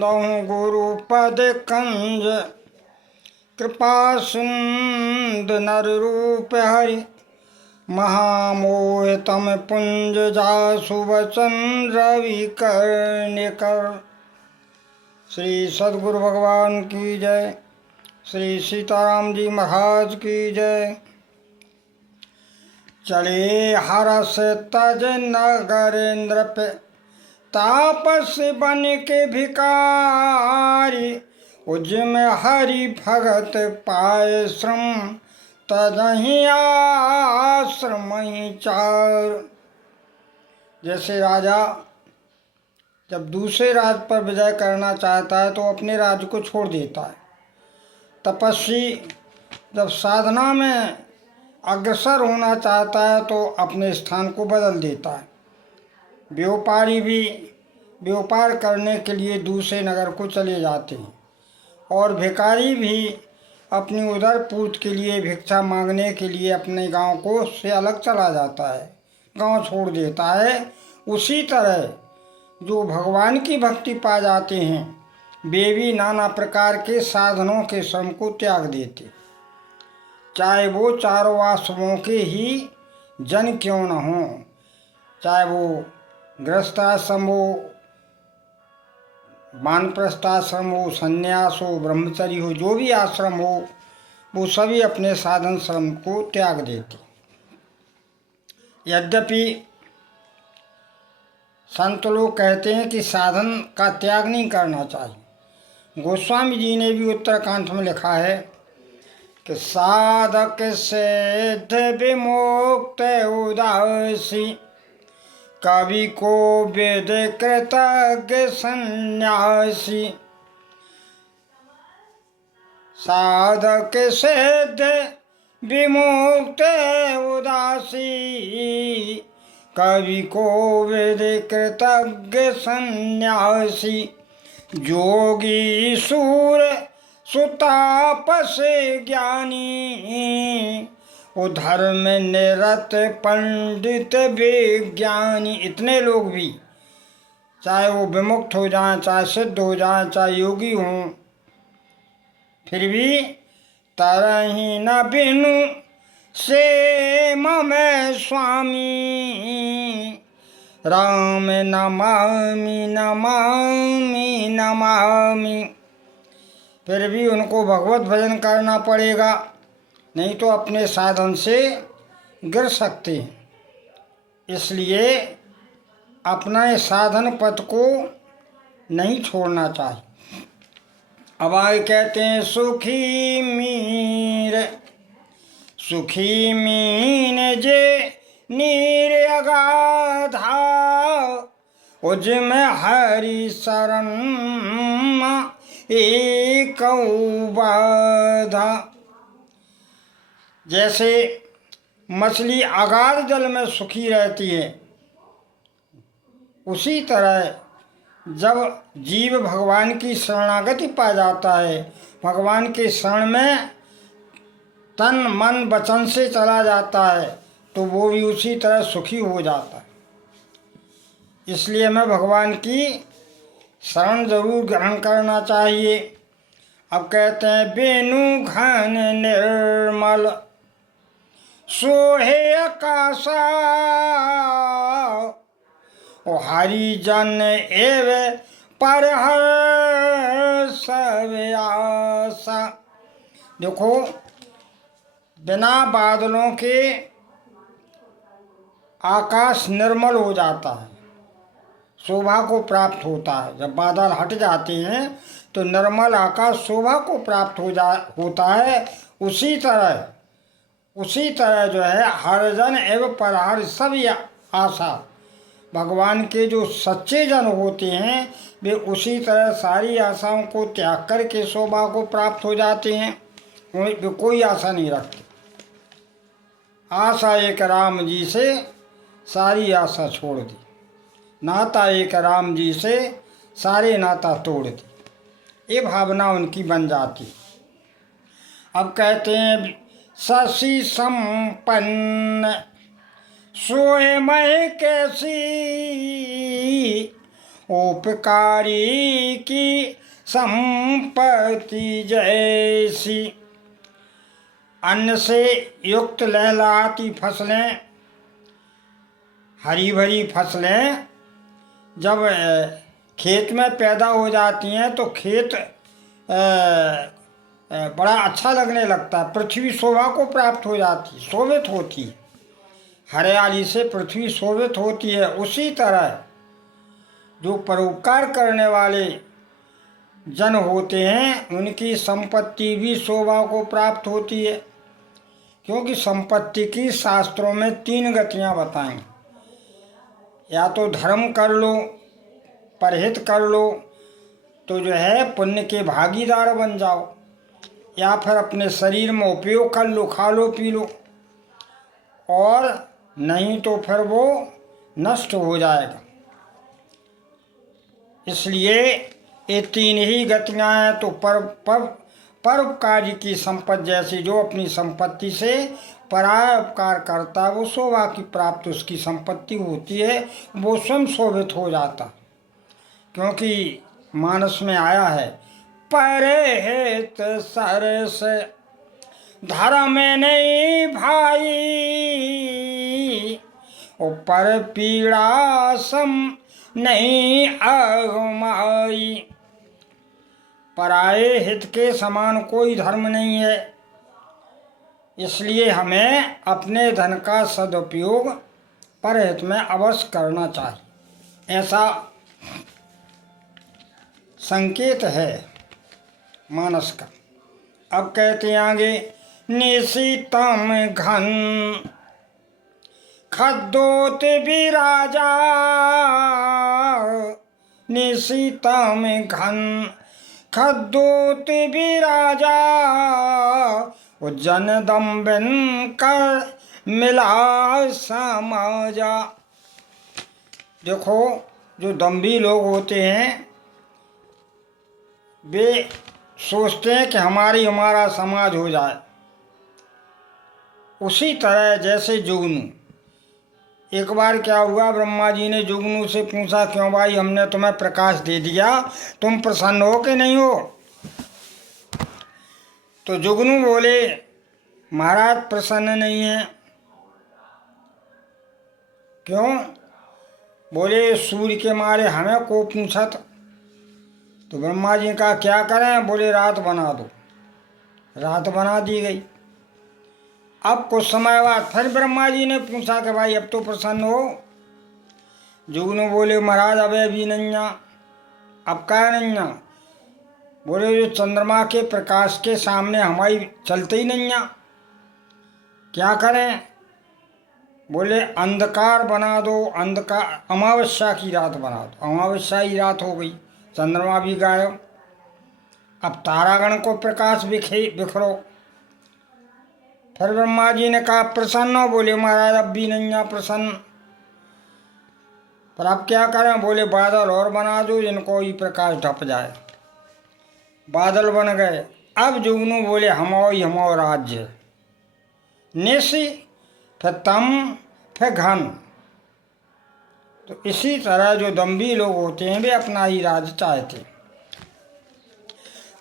दहु गुरुपद कंज कृपा सिंध नर रूप हरि महामोहितम पुंज जासु वचन रवि कर्णिकर। श्री सद्गुरु भगवान की जय। श्री सीताराम जी महाराज की जय। चले हरस तज नगरेंद्र पे तापस बन के भिकारी, उज्जम हरि भगत पाए श्रम तजहि आश्रम चार। जैसे राजा जब दूसरे राज्य पर विजय करना चाहता है तो अपने राज्य को छोड़ देता है। तपस्वी जब साधना में अग्रसर होना चाहता है तो अपने स्थान को बदल देता है। व्यापारी भी व्यापार करने के लिए दूसरे नगर को चले जाते हैं और भिखारी भी अपनी उदर पूर्ति के लिए भिक्षा मांगने के लिए अपने गांव को से अलग चला जाता है, गांव छोड़ देता है। उसी तरह जो भगवान की भक्ति पा जाते हैं वे भी नाना प्रकार के साधनों के श्रम को त्याग देते, चाहे वो चारों आश्रमों के ही जन क्यों न हों, चाहे वो गृहस्थाश्रम हो, वानप्रस्थाश्रम हो, संन्यास हो, ब्रह्मचर्य हो, जो भी आश्रम हो वो सभी अपने साधन श्रम को त्याग देते। यद्यपि संत लोग कहते हैं कि साधन का त्याग नहीं करना चाहिए। गोस्वामी जी ने भी उत्तरकांठ में लिखा है कि साधक सिद्ध विमुक्त उदासी, कवि को वेद कृतज्ञ सन्यासी। साधक सिद्ध विमुक्त उदासी, कवि को वेद कृतज्ञ सन्यासी। जोगी सूर सुतापस ज्ञानी, वो धर्म निरत पंडित विज्ञानी। इतने लोग भी चाहे वो विमुक्त हो जाएं, चाहे सिद्ध हो जाएं, चाहे योगी हों, फिर भी तरहि न बिनु से मम स्वामी, राम नमामि नमामि नमामि। फिर भी उनको भगवत भजन करना पड़ेगा, नहीं तो अपने साधन से गिर सकते हैं। इसलिए अपना साधन पथ को नहीं छोड़ना चाहिए। अब आगे कहते हैं सुखी मीन जे नीर अगाधा, उज में हरि शरण एक बाधा। जैसे मछली अगाध जल में सुखी रहती है, उसी तरह जब जीव भगवान की शरणागति पा जाता है, भगवान के शरण में तन मन वचन से चला जाता है, तो वो भी उसी तरह सुखी हो जाता है। इसलिए हमें भगवान की शरण जरूर ग्रहण करना चाहिए। अब कहते हैं बेनु घन निर्मल सोहे आकाशा, ओ हरि जन एव पर हर सब आशा। देखो, बिना बादलों के आकाश निर्मल हो जाता है, शोभा को प्राप्त होता है। जब बादल हट जाते हैं तो निर्मल आकाश शोभा को प्राप्त होता है। उसी तरह जो है हरजन एवं परहर सब आशा, भगवान के जो सच्चे जन होते हैं वे उसी तरह सारी आशाओं को त्याग करके शोभा को प्राप्त हो जाते हैं। वे कोई आशा नहीं रखते। आशा एक राम जी से, सारी आशा छोड़ दी। नाता एक राम जी से, सारे नाता तोड़ दी। ये भावना उनकी बन जाती। अब कहते हैं शशि संपन्न सोए मैं कैसी, उपकारी की संपत्ति जैसी। अन्न से युक्त लहलहाती फसलें, हरी भरी फसलें जब खेत में पैदा हो जाती हैं तो खेत बड़ा अच्छा लगने लगता है, पृथ्वी शोभा को प्राप्त हो जाती, शोभित होती है। हरियाली से पृथ्वी शोभित होती है। उसी तरह जो परोपकार करने वाले जन होते हैं उनकी संपत्ति भी शोभा को प्राप्त होती है। क्योंकि संपत्ति की शास्त्रों में 3 गतियां बताएं। या तो धर्म कर लो, परहित कर लो तो जो है पुण्य के भागीदार बन जाओ, या फिर अपने शरीर में उपयोग कर लो, खा लो पी लो, और नहीं तो फिर वो नष्ट हो जाएगा। इसलिए ये 3 ही गतियाँ हैं। तो परोपकारी की संपत्ति जैसी, जो अपनी संपत्ति से पराय उपकार करता है वो शोभा की प्राप्त उसकी संपत्ति होती है, वो स्वयं शोभित हो जाता। क्योंकि मानस में आया है, परहित सरस धर्म नहीं भाई, ऊपर पीड़ा सम नहीं अगमाई। पराये हित के समान कोई धर्म नहीं है। इसलिए हमें अपने धन का सदुपयोग परहित में अवश्य करना चाहिए, ऐसा संकेत है मानस का। अब कहते हैं आगे, निशितम घन खद्दोत विराजा, निशितम घन खद्दोत विराजा, जन दम्बिन कर मिला समाजा। देखो जो दम्भी लोग होते हैं वे सोचते हैं कि हमारा समाज हो जाए। उसी तरह जैसे जुगनू, एक बार क्या हुआ, ब्रह्मा जी ने जुगनू से पूछा, क्यों भाई हमने तुम्हें प्रकाश दे दिया, तुम प्रसन्न हो कि नहीं हो? तो जुगनू बोले, महाराज प्रसन्न नहीं है। क्यों? बोले सूर्य के मारे हमें को पूछा था। तो ब्रह्मा जी का क्या करें? बोले रात बना दो। रात बना दी गई। अब कुछ समय बाद फिर ब्रह्मा जी ने पूछा कि भाई अब तो प्रसन्न हो? जुगनू बोले, महाराज अबे भी नहीं आ। अब क्या नहीं आ? बोले जो चंद्रमा के प्रकाश के सामने हमारी चलते ही नहीं आ, क्या करें? बोले अंधकार बना दो, अंधकार, अमावस्या की रात बना दो। अमावस्या ही रात हो गई, चंद्रमा भी गायब। अब तारागण को प्रकाश बिखरो। फिर ब्रह्मा जी ने कहा प्रसन्न हो? बोले महाराज अब भी नहीं आ प्रसन्न। पर अब क्या करें? बोले बादल और बना दो, इनको ही प्रकाश ढप जाए। बादल बन गए। अब जुगनू बोले हमारा राज्य, निशि फिर तम फिर घन। तो इसी तरह जो दम्भी लोग होते हैं वे अपना ही राज चाहते।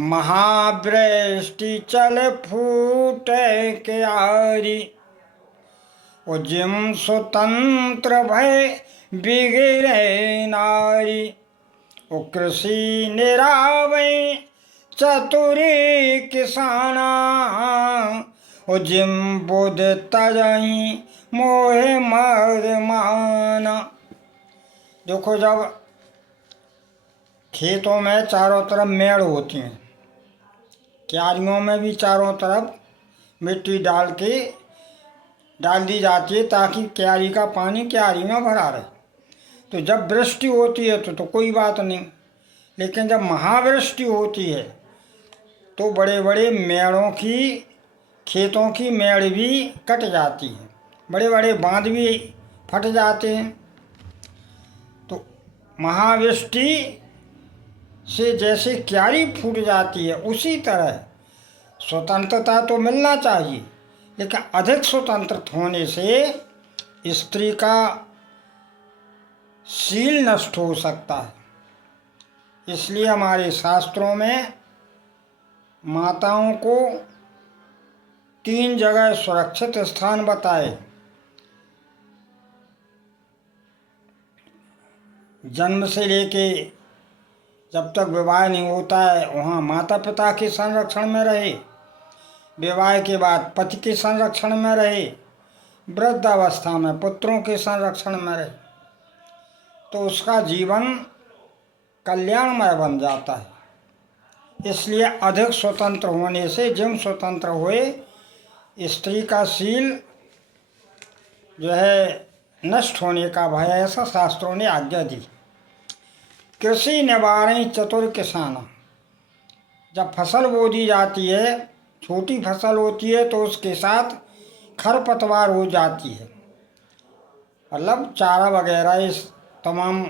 महावृष्टि चल फूटे के आरी, जिम स्वतंत्र भय बिगड़े नारी। ओ कृषि निरावे चतुरी किसाना, ओ जिम बुध तजही मोहे मद माना। देखो जब खेतों में चारों तरफ मेड़ होती हैं, क्यारियों में भी चारों तरफ मिट्टी डाल दी जाती है ताकि क्यारी का पानी क्यारी में भरा रहे। तो जब वृष्टि होती है तो कोई बात नहीं, लेकिन जब महावृष्टि होती है तो बड़े बड़े मेड़ों की, खेतों की मेड़ भी कट जाती है, बड़े बड़े बांध भी फट जाते हैं। तो महावृष्टि से जैसे क्यारी फूट जाती है उसी तरह स्वतंत्रता तो मिलना चाहिए, लेकिन अधिक स्वतंत्र होने से स्त्री का शील नष्ट हो सकता है। इसलिए हमारे शास्त्रों में माताओं को 3 जगह सुरक्षित स्थान बताए। जन्म से लेके जब तक विवाह नहीं होता है वहाँ माता पिता के संरक्षण में रहे, विवाह के बाद पति के संरक्षण में रहे, वृद्धावस्था में पुत्रों के संरक्षण में रहे, तो उसका जीवन कल्याणमय बन जाता है। इसलिए अधिक स्वतंत्र होने से जिम स्वतंत्र हुए स्त्री का शील जो है नष्ट होने का भय, ऐसा शास्त्रों ने आज्ञा दी। कृषि निवारण चतुर किसान, जब फसल बो दी जाती है, छोटी फसल होती है तो उसके साथ खरपतवार हो जाती है, मतलब चारा वगैरह इस तमाम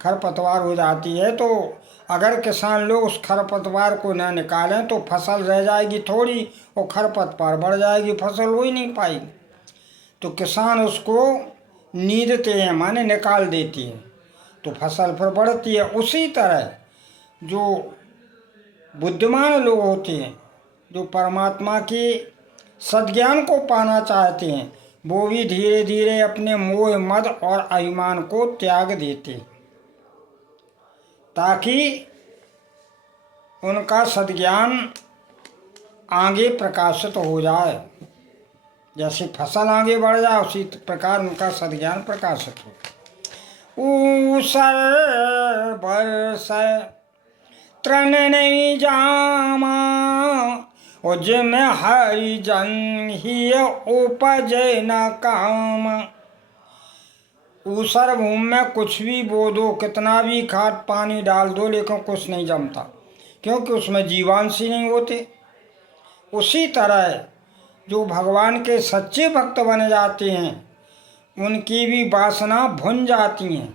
खरपतवार हो जाती है। तो अगर किसान लोग उस खरपतवार को न निकालें तो फसल रह जाएगी थोड़ी और खरपतवार बढ़ जाएगी, फसल हो ही नहीं पाएगी। तो किसान उसको नीदते हैं, माने निकाल देती है, तो फसल फिर बढ़ती है। उसी तरह जो बुद्धिमान लोग होते हैं, जो परमात्मा के सद्ज्ञान को पाना चाहते हैं, वो भी धीरे धीरे अपने मोह मद और अभिमान को त्याग देते हैं, ताकि उनका सद्ज्ञान आगे प्रकाशित हो जाए। जैसे फसल आगे बढ़ जाए उसी प्रकार उनका सद्ज्ञान प्रकाशित हो। ऊसर बरस तृण नहीं जामा, उजमें हरि जन ही उपज न काम। ऊसर भूमि में कुछ भी बो दो, कितना भी खाद पानी डाल दो, लेकिन कुछ नहीं जमता, क्योंकि उसमें जीवांश ही नहीं होते। उसी तरह जो भगवान के सच्चे भक्त बन जाते हैं, उनकी भी वासना भुन जाती हैं,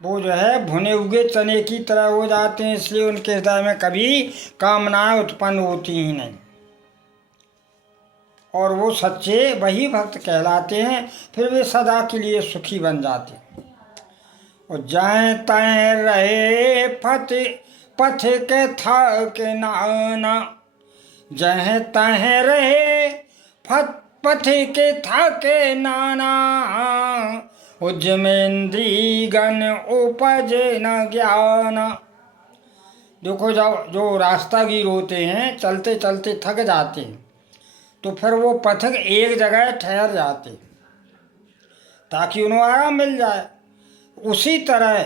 वो जो है भुने हुए चने की तरह हो जाते हैं। इसलिए उनके हृदय में कभी कामनाएं उत्पन्न होती ही नहीं, और वो सच्चे वही भक्त कहलाते हैं। फिर वे सदा के लिए सुखी बन जाते हैं। और जहाँ तय रहे पथ के था के नाना, जहाँ तह रहे पथ के था के नाना, उज्जमेंद्री गण उपज न ज्ञान। देखो, जब जो रास्तागीर होते हैं चलते चलते थक जाते हैं, तो फिर वो पथिक एक जगह ठहर जाते ताकि उन्हें आराम मिल जाए। उसी तरह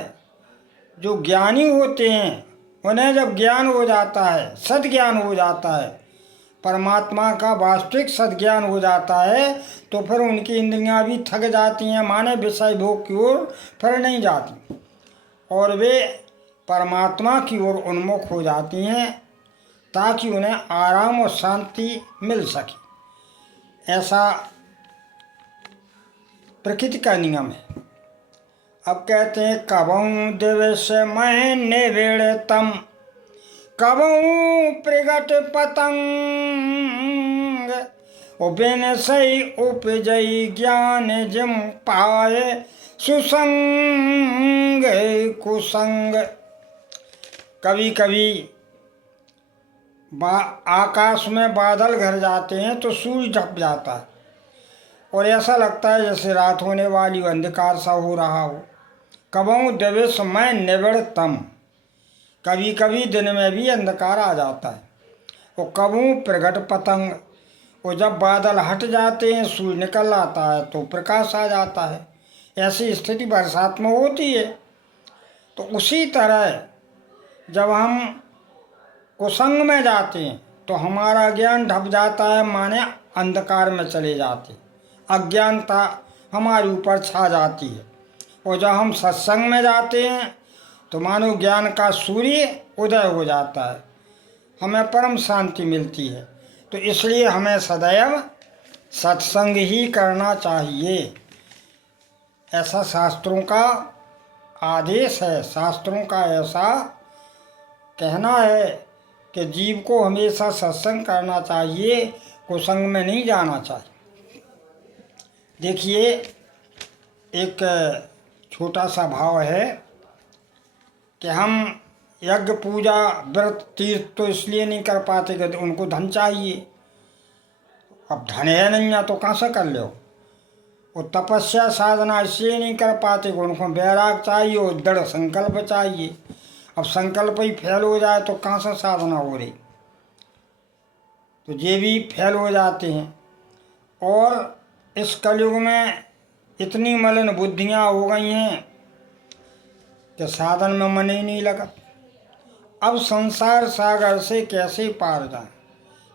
जो ज्ञानी होते हैं, उन्हें जब ज्ञान हो जाता है, सद्ज्ञान हो जाता है, परमात्मा का वास्तविक सद्ज्ञान हो जाता है, तो फिर उनकी इंद्रियां भी थक जाती हैं, माने विषय भोग की ओर फिर नहीं जाती, और वे परमात्मा की ओर उन्मुख हो जाती हैं, ताकि उन्हें आराम और शांति मिल सके। ऐसा प्रकृति का नियम है। अब कहते हैं कबहू दिवस मैं निविड़तम, कबहू प्रगट पतंग, उबिन सही उपजई ज्ञान जिम पाए, सुसंग कुसंग। कभी कभी आकाश में बादल घर जाते हैं तो सूर्य ढक जाता है, और ऐसा लगता है जैसे रात होने वाली, अंधकार सा हो रहा हो। कबहू दिवस में निविड़तम, कभी कभी दिन में भी अंधकार आ जाता है। और कबहू प्रगट पतंग, और जब बादल हट जाते हैं, सूर्य निकल आता है तो प्रकाश आ जाता है। ऐसी स्थिति बरसात में होती है। तो उसी तरह जब हम कुसंग में जाते हैं तो हमारा ज्ञान ढप जाता है, माने अंधकार में चले जाते, अज्ञानता हमारे ऊपर छा जाती है। और जब हम सत्संग में जाते हैं तो मानो ज्ञान का सूर्य उदय हो जाता है, हमें परम शांति मिलती है। तो इसलिए हमें सदैव सत्संग ही करना चाहिए, ऐसा शास्त्रों का आदेश है। शास्त्रों का ऐसा कहना है कि जीव को हमेशा सत्संग करना चाहिए, कुसंग में नहीं जाना चाहिए। देखिए, एक छोटा सा भाव है कि हम यज्ञ पूजा व्रत तीर्थ तो इसलिए नहीं कर पाते कि उनको धन चाहिए। अब धन है नहीं है तो कहाँ से कर लो। वो तपस्या साधना इसलिए नहीं कर पाते कि उनको वैराग चाहिए और दृढ़ संकल्प चाहिए। अब संकल्प ही फेल हो जाए तो कहाँ से साधना हो रही। तो ये भी फेल हो जाते हैं। और इस कलयुग में इतनी मलिन बुद्धियाँ हो गई हैं कि साधन में मन ही नहीं लगा। अब संसार सागर से कैसे पार जाए,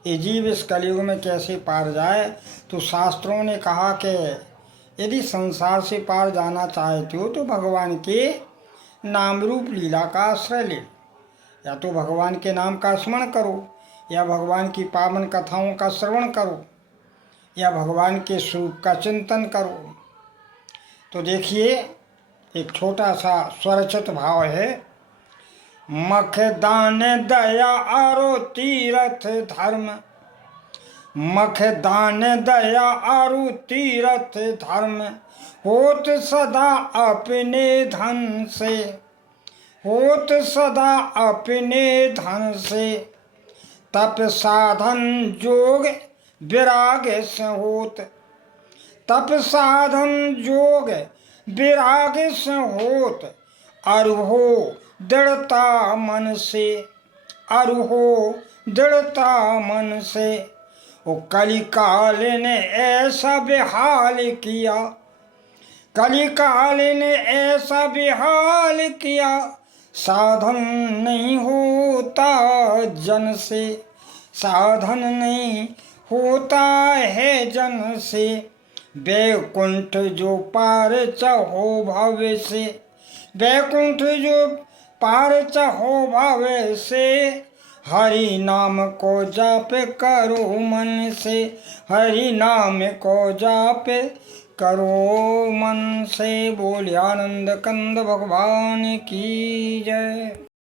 ये जीव इस कलयुग में कैसे पार जाए। तो शास्त्रों ने कहा कि यदि संसार से पार जाना चाहते हो तो भगवान के नाम रूप लीला का आश्रय ले। या तो भगवान के नाम का स्मरण करो, या भगवान की पावन कथाओं का श्रवण करो, या भगवान के स्वरूप का चिंतन करो। तो देखिए एक छोटा सा स्वरचित भाव है। मख दान दया आरो तीरथ धर्म, मख दान दया आरु तीरथ धर्म, होत सदा अपने धन से, होत सदा अपने धन से, तप साधन जोग विराग से होत, तप साधन जोग विराग से होत, अरुहो दृढ़ता मन से, अरुहो दृढ़ता मन से। वो कलिकाल ने ऐसा बेहाल किया, कलिकाल ने ऐसा बेहाल किया, साधन नहीं होता जन से, साधन नहीं होता है जन से। वैकुंठ जो पार चहो भव से, वैकुंठ जो पार चहो भव से, हरि नाम को जाप करो मन से, हरि नाम को जाप करो मन से। बोलिए आनंद कंद भगवान की जय।